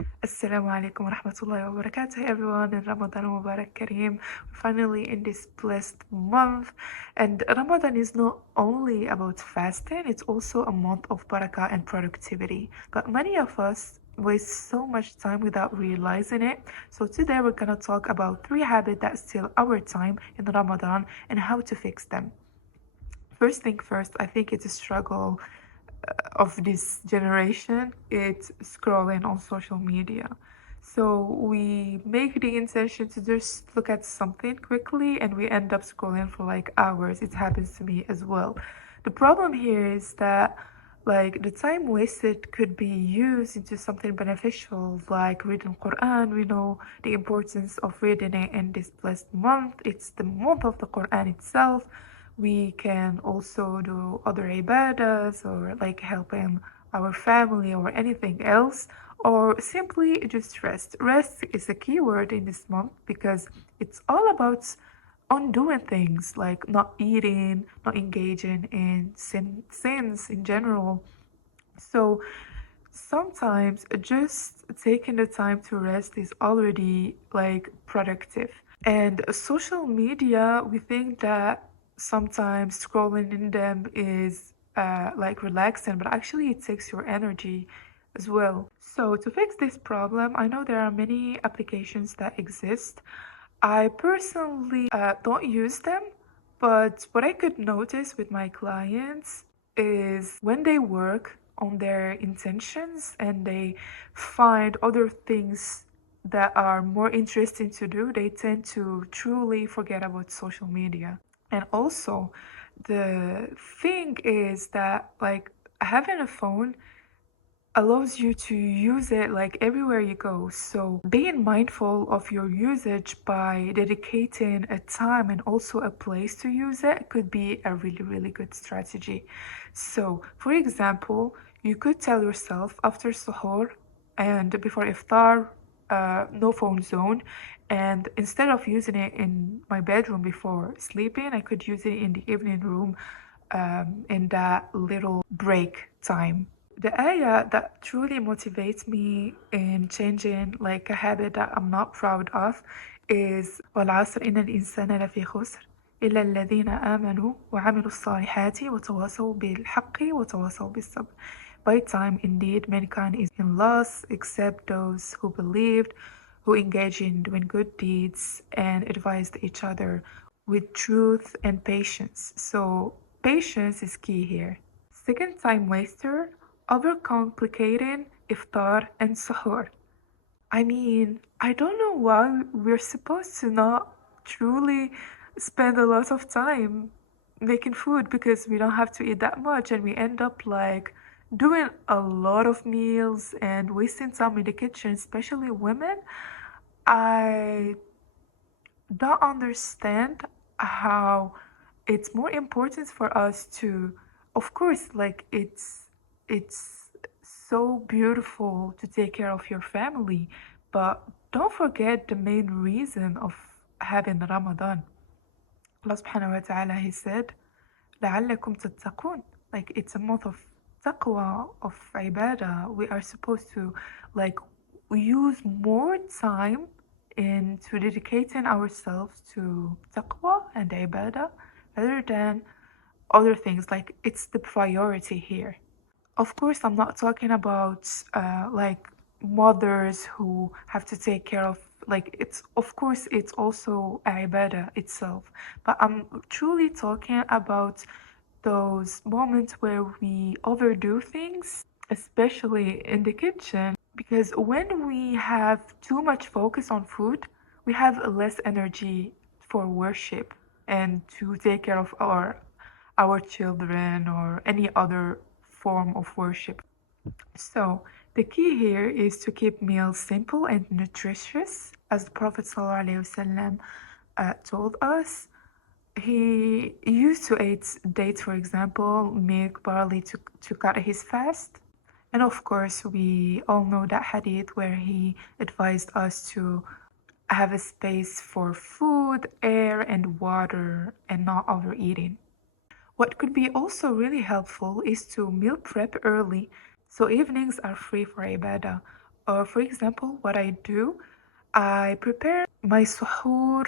Assalamu alaikum wa rahmatullahi wa barakatuh, everyone, and Ramadan Mubarak Kareem. We're finally in this blessed month, and Ramadan is not only about fasting, it's also a month of barakah and productivity. But many of us waste so much time without realizing it. So today we're gonna talk about 3 habits that steal our time in Ramadan and how to fix them. First thing first, I think it's a struggle of this generation. It's scrolling on social media. So we make the intention to just look at something quickly and we end up scrolling for like hours. It happens to me as well. The problem here is that like the time wasted could be used into something beneficial like reading Quran. We know the importance of reading it in this blessed month. It's the month of the Quran itself. We can also do other ibadas or like helping our family or anything else, or simply just rest. Rest is a key word in this month because it's all about undoing things like not eating, not engaging in sins in general. So sometimes just taking the time to rest is already like productive. And social media, we think that sometimes scrolling in them is like relaxing, but actually it takes your energy as well. So to fix this problem, I know there are many applications that exist. I personally don't use them, but what I could notice with my clients is when they work on their intentions and they find other things that are more interesting to do, they tend to truly forget about social media. And also, the thing is that, like, having a phone allows you to use it like everywhere you go. So, being mindful of your usage by dedicating a time and also a place to use it could be a really, really good strategy. So, for example, you could tell yourself after suhoor and before iftar, no phone zone. And instead of using it in my bedroom before sleeping, I could use it in the evening room in that little break time. The ayah that truly motivates me in changing like a habit that I'm not proud of is وَالْعَصْرِ إِنَّ الْإِنسَانَ لَفِي خُسْرٍ إِلَّا الَّذِينَ آمَنُوا وَعَمِلُوا الصَّالِحَاتِ وَتَوَاصَوْا بِالْحَقِّ وَتَوَاصَوْا بِالصَّبْرِ. By time, indeed, mankind is in loss except those who believed, who engaged in doing good deeds and advised each other with truth and patience. So, patience is key here. Second time waster, overcomplicating iftar and suhoor. I mean, I don't know why we're supposed to not truly spend a lot of time making food because we don't have to eat that much and we end up like doing a lot of meals and wasting time in the kitchen, especially women. I don't understand how it's more important for us to, of course, like it's so beautiful to take care of your family, but don't forget the main reason of having Ramadan. Allah subhanahu wa ta'ala, he said لعلكم تتقون, like it's a month of taqwa, of ibadah. We are supposed to like use more time into dedicating ourselves to taqwa and ibadah rather than other things. Like it's the priority here. Of course, I'm not talking about like mothers who have to take care of, like it's, of course it's also ibadah itself, but I'm truly talking about those moments where we overdo things, especially in the kitchen, because when we have too much focus on food, we have less energy for worship and to take care of our children or any other form of worship. So the key here is to keep meals simple and nutritious, as the Prophet ﷺ told us. He used to eat dates, for example, milk, barley to cut his fast. And of course, we all know that hadith where he advised us to have a space for food, air, and water, and not overeating. What could be also really helpful is to meal prep early so evenings are free for ibadah. For example, what I do, I prepare my suhoor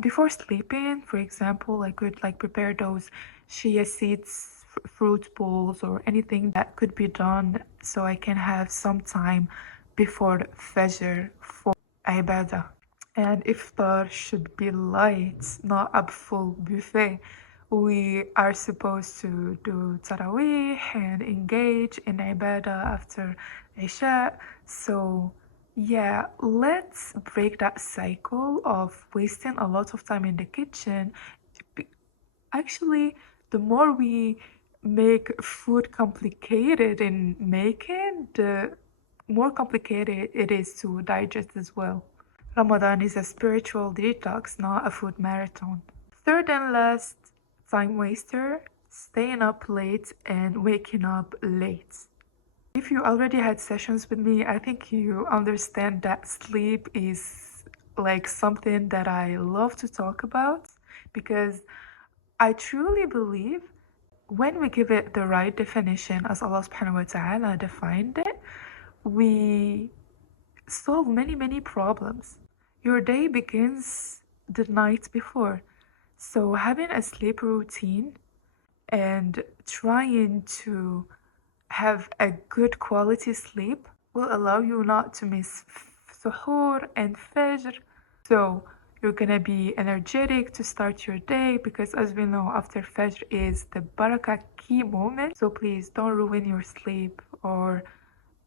before sleeping. For example, I could like prepare those chia seeds, fruit bowls, or anything that could be done so I can have some time before Fajr for ibadah. And iftar should be light, not a full buffet. We are supposed to do Taraweeh and engage in ibadah after Isha. So yeah, let's break that cycle of wasting a lot of time in the kitchen. Actually, the more we make food complicated in making, the more complicated it is to digest as well. Ramadan is a spiritual detox, not a food marathon. Third and last time waster, staying up late and waking up late. If you already had sessions with me, I think you understand that sleep is like something that I love to talk about because I truly believe when we give it the right definition as Allah subhanahu wa ta'ala defined it, we solve many problems. Your day begins the night before. So having a sleep routine and trying to have a good quality sleep will allow you not to miss suhoor and fajr. So you're gonna be energetic to start your day because as we know after fajr is the barakah key moment. So please don't ruin your sleep or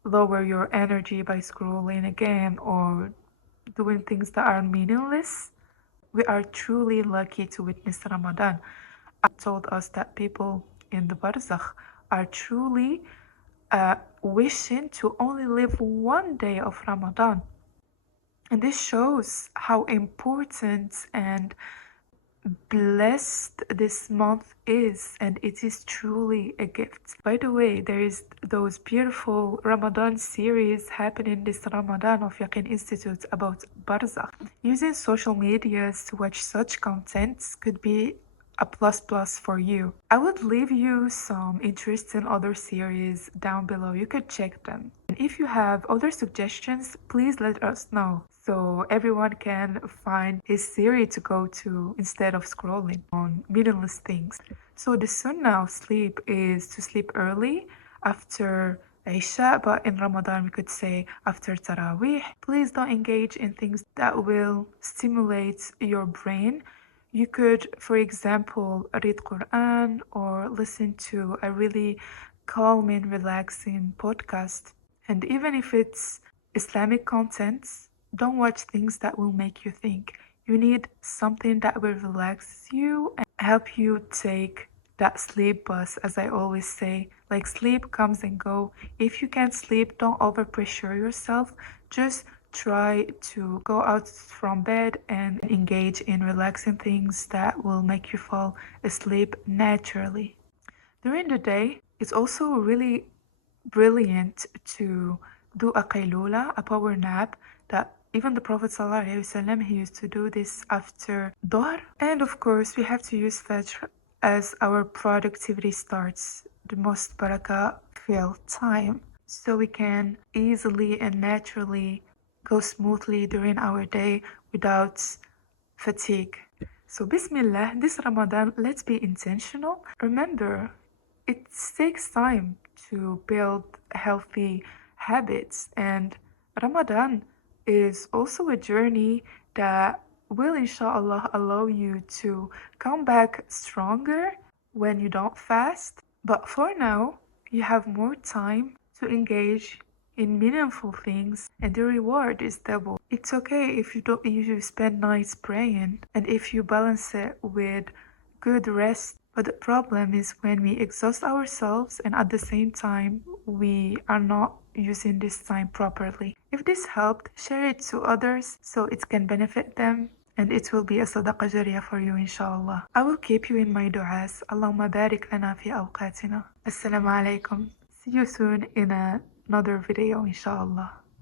lower your energy by scrolling again or doing things that are meaningless. We are truly lucky to witness Ramadan. I told us that people in the Barzakh are truly wishing to only live one day of Ramadan. And this shows how important and blessed this month is, and it is truly a gift. By the way, there is those beautiful Ramadan series happening this Ramadan of Yaqeen Institute about Barzakh. Using social medias to watch such contents could be a plus for you. I would leave you some interesting other series down below. You could check them. And if you have other suggestions, please let us know so everyone can find a series to go to instead of scrolling on meaningless things. So the sunnah of sleep is to sleep early after Isha, but in Ramadan we could say after Taraweeh. Please don't engage in things that will stimulate your brain. You could, for example, read Quran or listen to a really calming, relaxing podcast. And even if it's Islamic content, don't watch things that will make you think. You need something that will relax you and help you take that sleep bus, as I always say. Like sleep comes and go. If you can't sleep, don't overpressure yourself. Just try to go out from bed and engage in relaxing things that will make you fall asleep naturally. During the day, it's also really brilliant to do a qaylula, a power nap, that even the Prophet ﷺ, he used to do this after Dhuhr. And of course, we have to use Fajr as our productivity starts, the most barakah filled time, so we can easily and naturally go smoothly during our day without fatigue. So Bismillah, this Ramadan, let's be intentional. Remember, it takes time to build healthy habits, and Ramadan is also a journey that will inshallah allow you to come back stronger when you don't fast. But for now, you have more time to engage in meaningful things and the reward is double. It's okay if you don't usually spend nights praying and if you balance it with good rest. But the problem is when we exhaust ourselves and at the same time we are not using this time properly. If this helped, share it to others so it can benefit them and it will be a sadaqah jariyah for you inshallah. I will keep you in my du'as. Allahumma barik lana fi awqatina. Assalamu alaikum. See you soon in another video inshallah.